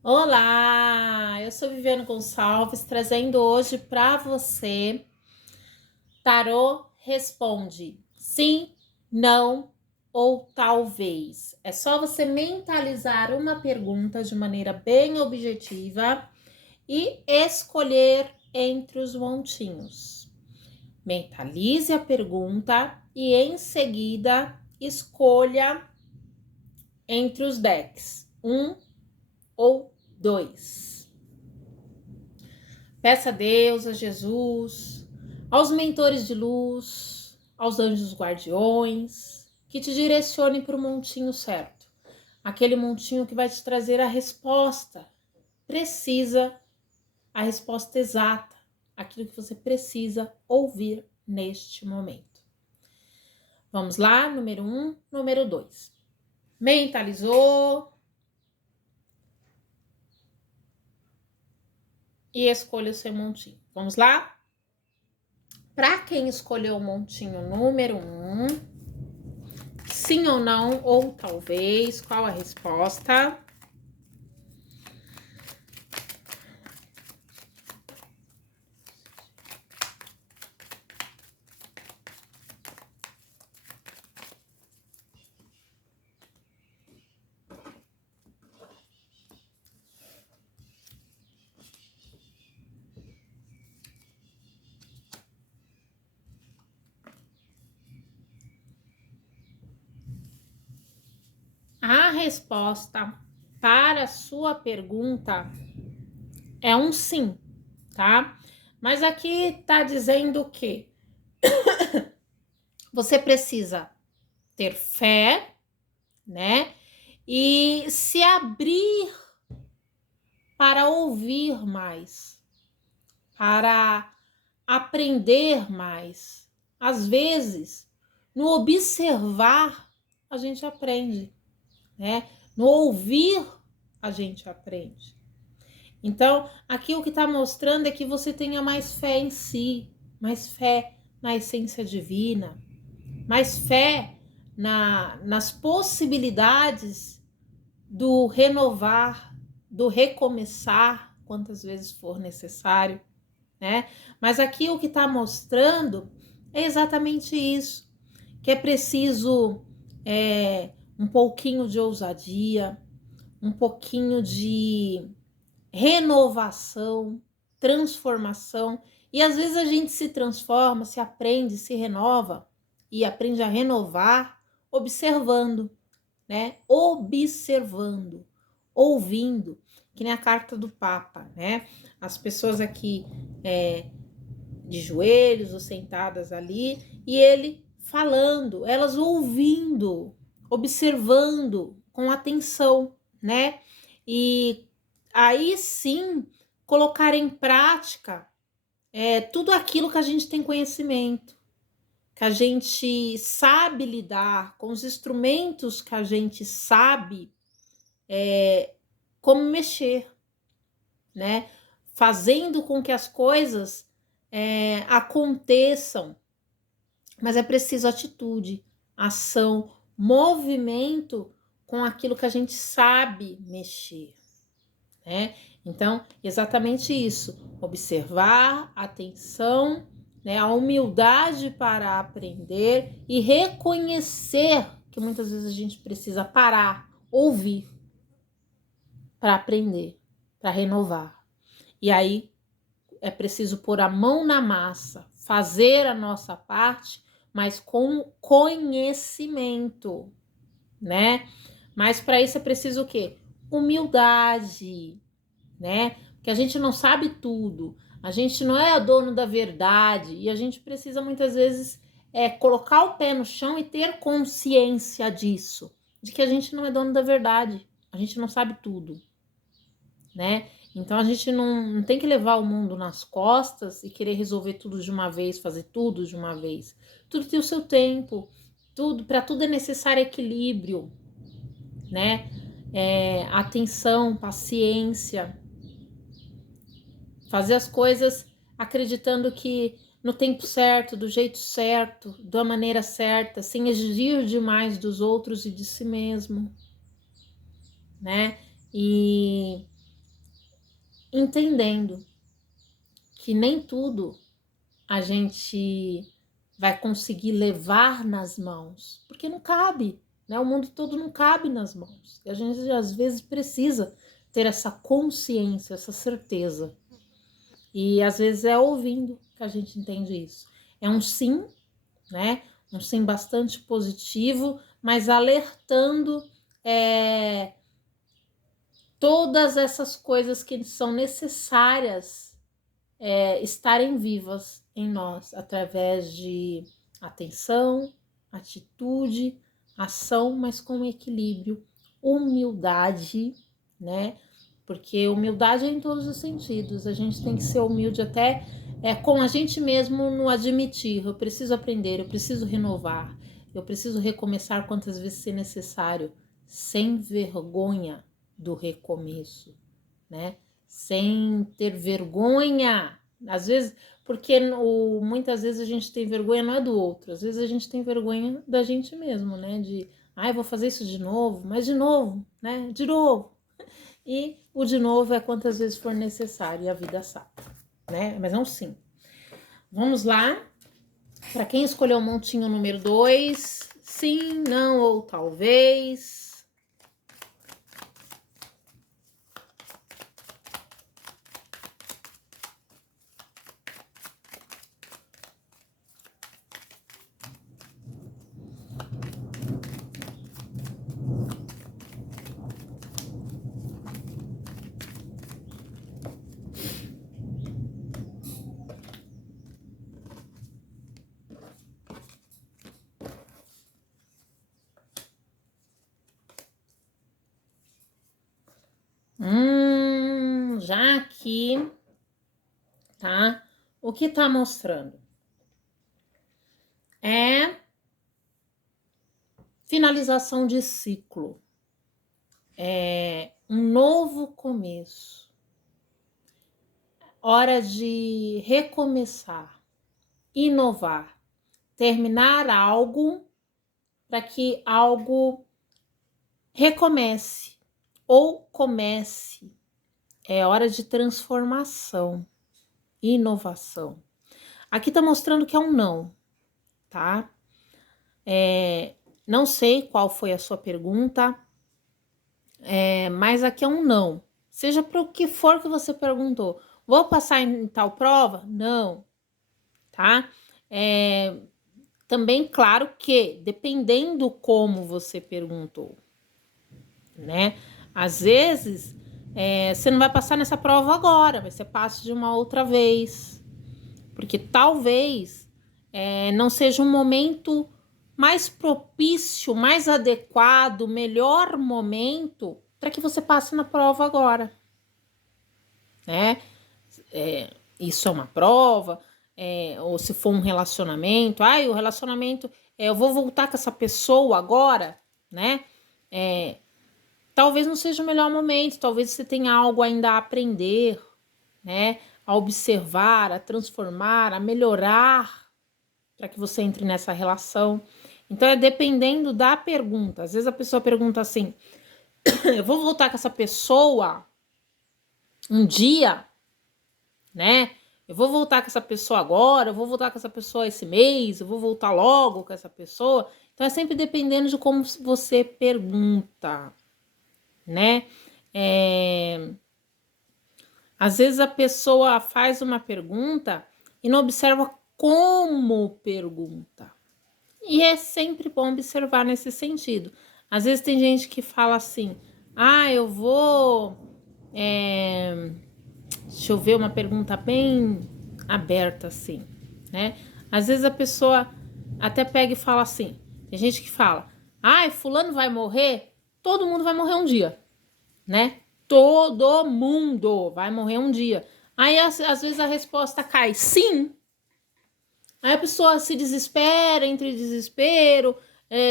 Olá, eu sou Viviane Gonçalves, trazendo hoje para você Tarô Responde sim, não ou talvez. É só você mentalizar uma pergunta de maneira bem objetiva e escolher entre os montinhos. Mentalize a pergunta e em seguida escolha entre os decks, um ou dois. Peça a Deus, a Jesus, aos mentores de luz, aos anjos guardiões, que te direcionem para o montinho certo. Aquele montinho que vai te trazer a resposta precisa, a resposta exata, aquilo que você precisa ouvir neste momento. Vamos lá, número 1, número 2. Mentalizou e escolha o seu montinho. Vamos lá? Para quem escolheu o montinho número 1, sim ou não, ou talvez, qual a resposta? A resposta para a sua pergunta é um sim, tá? Mas aqui tá dizendo que você precisa ter fé, né? E se abrir para ouvir mais, para aprender mais. Às vezes, no observar, a gente aprende, né? No ouvir, a gente aprende. Então, aqui o que está mostrando é que você tenha mais fé em si, mais fé na essência divina, mais fé nas possibilidades do renovar, do recomeçar, quantas vezes for necessário, né? Mas aqui o que está mostrando é exatamente isso, que é preciso um pouquinho de ousadia, um pouquinho de renovação, transformação, e às vezes a gente se transforma, se aprende, se renova e aprende a renovar observando, né? Observando, ouvindo, que nem a carta do Papa, né? As pessoas aqui de joelhos ou sentadas ali, e ele falando, elas ouvindo, observando com atenção, né? E aí sim colocar em prática tudo aquilo que a gente tem conhecimento, que a gente sabe lidar, com os instrumentos que a gente sabe como mexer, né? Fazendo com que as coisas aconteçam. Mas é preciso atitude, ação, movimento com aquilo que a gente sabe mexer, né? Então, exatamente isso, observar, atenção, né, a humildade para aprender e reconhecer que muitas vezes a gente precisa parar, ouvir para aprender, para renovar. E aí é preciso pôr a mão na massa, fazer a nossa parte, mas com conhecimento, né? Mas para isso é preciso o quê? Humildade, né? Porque a gente não sabe tudo, a gente não é dono da verdade e a gente precisa muitas vezes colocar o pé no chão e ter consciência disso, de que a gente não é dono da verdade, a gente não sabe tudo, né? Então a gente não tem que levar o mundo nas costas e querer resolver tudo de uma vez, fazer tudo de uma vez. Tudo tem o seu tempo, para tudo é necessário equilíbrio, né? Atenção, paciência, fazer as coisas acreditando que no tempo certo, do jeito certo, da maneira certa, sem exigir demais dos outros e de si mesmo, né? E entendendo que nem tudo a gente vai conseguir levar nas mãos, porque não cabe, né? O mundo todo não cabe nas mãos. E a gente às vezes precisa ter essa consciência, essa certeza. E às vezes é ouvindo que a gente entende isso. É um sim, né? Um sim bastante positivo, mas alertando todas essas coisas que são necessárias estarem vivas em nós, através de atenção, atitude, ação, mas com equilíbrio, humildade, né? Porque humildade é em todos os sentidos. A gente tem que ser humilde até com a gente mesmo no admitir. Eu preciso aprender, eu preciso renovar, eu preciso recomeçar quantas vezes for necessário, sem vergonha do recomeço, né? Sem ter vergonha. Às vezes, porque muitas vezes a gente tem vergonha não é do outro, às vezes a gente tem vergonha da gente mesmo, né? De, eu vou fazer isso de novo, mas de novo, né? De novo. E o de novo é quantas vezes for necessário, e a vida sabe, né? Mas não sim. Vamos lá. Para quem escolheu o montinho número 2, sim, não ou talvez. Já aqui, tá? O que tá mostrando? É finalização de ciclo. É um novo começo. Hora de recomeçar, inovar, terminar algo para que algo recomece ou comece. É hora de transformação, inovação. Aqui tá mostrando que é um não, tá? Não sei qual foi a sua pergunta, mas aqui é um não. Seja para o que for que você perguntou. Vou passar em tal prova? Não, tá? Também, claro que, dependendo como você perguntou, né? Às vezes, você não vai passar nessa prova agora, mas você passa de uma outra vez. Porque talvez não seja um momento mais propício, mais adequado, melhor momento para que você passe na prova agora, né? Isso é uma prova, ou se for um relacionamento, o relacionamento, eu vou voltar com essa pessoa agora, né? Talvez não seja o melhor momento, talvez você tenha algo ainda a aprender, né? A observar, a transformar, a melhorar para que você entre nessa relação. Então, é dependendo da pergunta. Às vezes a pessoa pergunta assim, eu vou voltar com essa pessoa um dia, né? Eu vou voltar com essa pessoa agora, eu vou voltar com essa pessoa esse mês, eu vou voltar logo com essa pessoa. Então, é sempre dependendo de como você pergunta, né? Às vezes a pessoa faz uma pergunta e não observa como pergunta. E é sempre bom observar nesse sentido. Às vezes tem gente que fala assim, eu vou... Deixa eu ver uma pergunta bem aberta assim, né? Às vezes a pessoa até pega e fala assim, tem gente que fala, fulano vai morrer, todo mundo vai morrer um dia, né? Todo mundo vai morrer um dia. Aí às vezes a resposta cai sim. Aí a pessoa se desespera, entre desespero,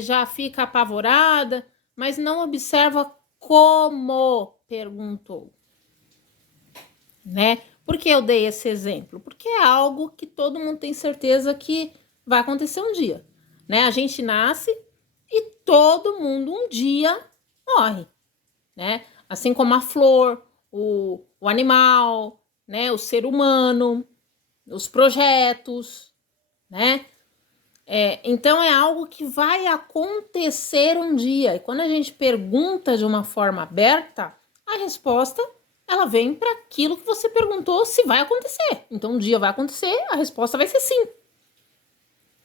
já fica apavorada, mas não observa como perguntou, né? Por que eu dei esse exemplo? Porque é algo que todo mundo tem certeza que vai acontecer um dia, né? A gente nasce e todo mundo um dia morre, né? Assim como a flor, o animal, né? O ser humano, os projetos, né? Então é algo que vai acontecer um dia. E quando a gente pergunta de uma forma aberta, a resposta ela vem para aquilo que você perguntou se vai acontecer. Então um dia vai acontecer, a resposta vai ser sim,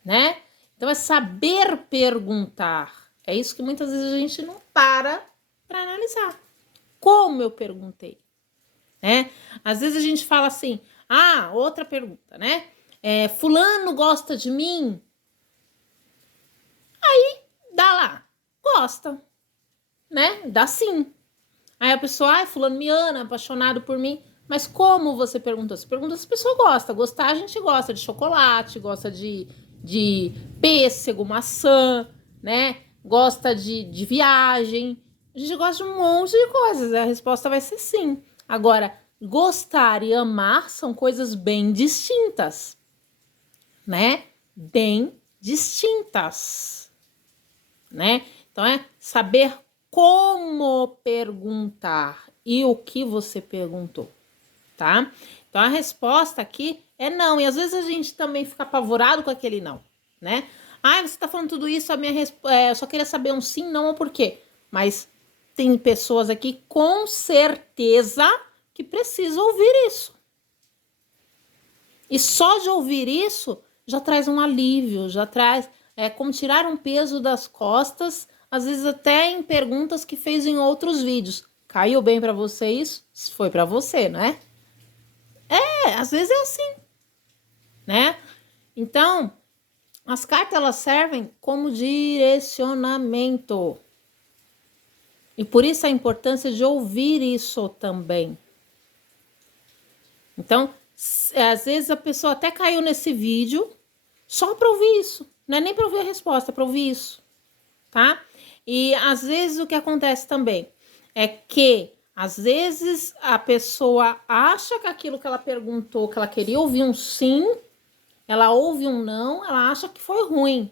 né? Então é saber perguntar. É isso que muitas vezes a gente não para analisar. Como eu perguntei, né? Às vezes a gente fala assim, outra pergunta, né? Fulano gosta de mim? Dá lá, gosta, né? Dá sim. Aí a pessoa, fulano me ama, apaixonado por mim. Mas como você perguntou? Você pergunta se a pessoa gosta. Gostar, a gente gosta de chocolate, gosta de pêssego, maçã, né? Gosta de viagem. A gente gosta de um monte de coisas. A resposta vai ser sim. Agora, gostar e amar são coisas bem distintas, né? Bem distintas, né? Então é saber como perguntar e o que você perguntou, tá? Então a resposta aqui é não. E às vezes a gente também fica apavorado com aquele não, né? Você tá falando tudo isso, eu só queria saber um sim, não ou por quê. Mas tem pessoas aqui com certeza que precisam ouvir isso. E só de ouvir isso já traz um alívio, já traz como tirar um peso das costas, às vezes até em perguntas que fez em outros vídeos. Caiu bem para você isso? Foi para você, não é? Às vezes é assim, né? Então, as cartas elas servem como direcionamento. E por isso a importância de ouvir isso também. Então, às vezes a pessoa até caiu nesse vídeo só para ouvir isso. Não é nem para ouvir a resposta, é para ouvir isso, tá? E às vezes o que acontece também é que às vezes a pessoa acha que aquilo que ela perguntou, que ela queria ouvir um sim, ela ouve um não, ela acha que foi ruim.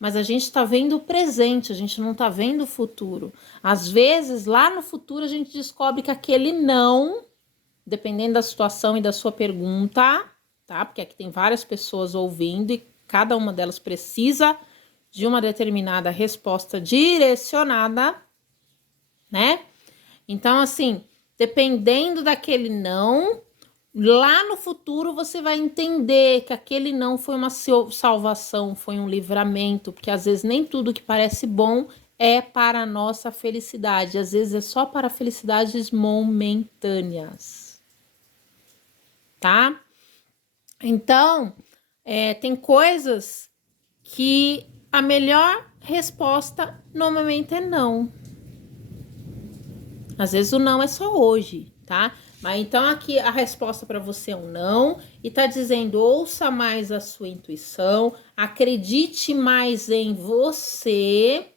Mas a gente está vendo o presente, a gente não está vendo o futuro. Às vezes, lá no futuro, a gente descobre que aquele não, dependendo da situação e da sua pergunta, tá? Porque aqui tem várias pessoas ouvindo e cada uma delas precisa de uma determinada resposta direcionada, né? Então, assim, dependendo daquele não, lá no futuro você vai entender que aquele não foi uma salvação, foi um livramento, porque às vezes nem tudo que parece bom é para a nossa felicidade, às vezes é só para felicidades momentâneas, tá? Então, tem coisas que a melhor resposta normalmente é não. Às vezes o não é só hoje, tá? Mas então aqui a resposta para você é um não e tá dizendo ouça mais a sua intuição, acredite mais em você,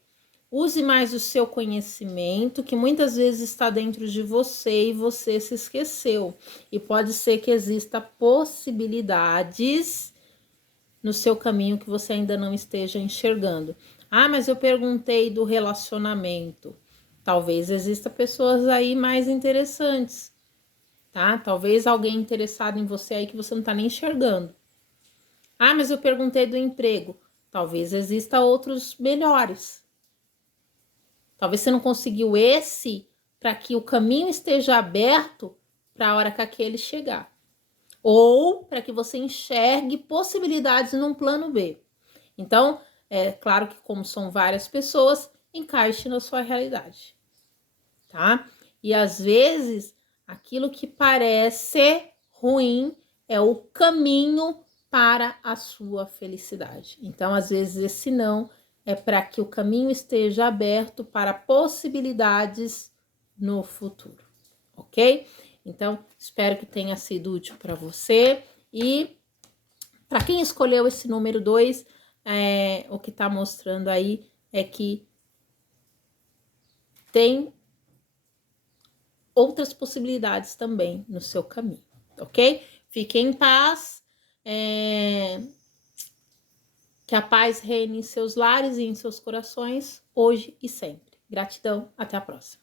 use mais o seu conhecimento, que muitas vezes está dentro de você e você se esqueceu. E pode ser que exista possibilidades no seu caminho que você ainda não esteja enxergando. Mas eu perguntei do relacionamento. Talvez exista pessoas aí mais interessantes, tá? Talvez alguém interessado em você aí que você não tá nem enxergando. Mas eu perguntei do emprego. Talvez exista outros melhores. Talvez você não conseguiu esse para que o caminho esteja aberto para a hora que aquele chegar. Ou para que você enxergue possibilidades num plano B. Então, é claro que como são várias pessoas, encaixe na sua realidade, tá? E às vezes, aquilo que parece ruim é o caminho para a sua felicidade. Então, às vezes, esse não é para que o caminho esteja aberto para possibilidades no futuro, ok? Então, espero que tenha sido útil para você. E para quem escolheu esse número 2, o que está mostrando aí é que tem outras possibilidades também no seu caminho, ok? Fique em paz, que a paz reine em seus lares e em seus corações, hoje e sempre. Gratidão, até a próxima.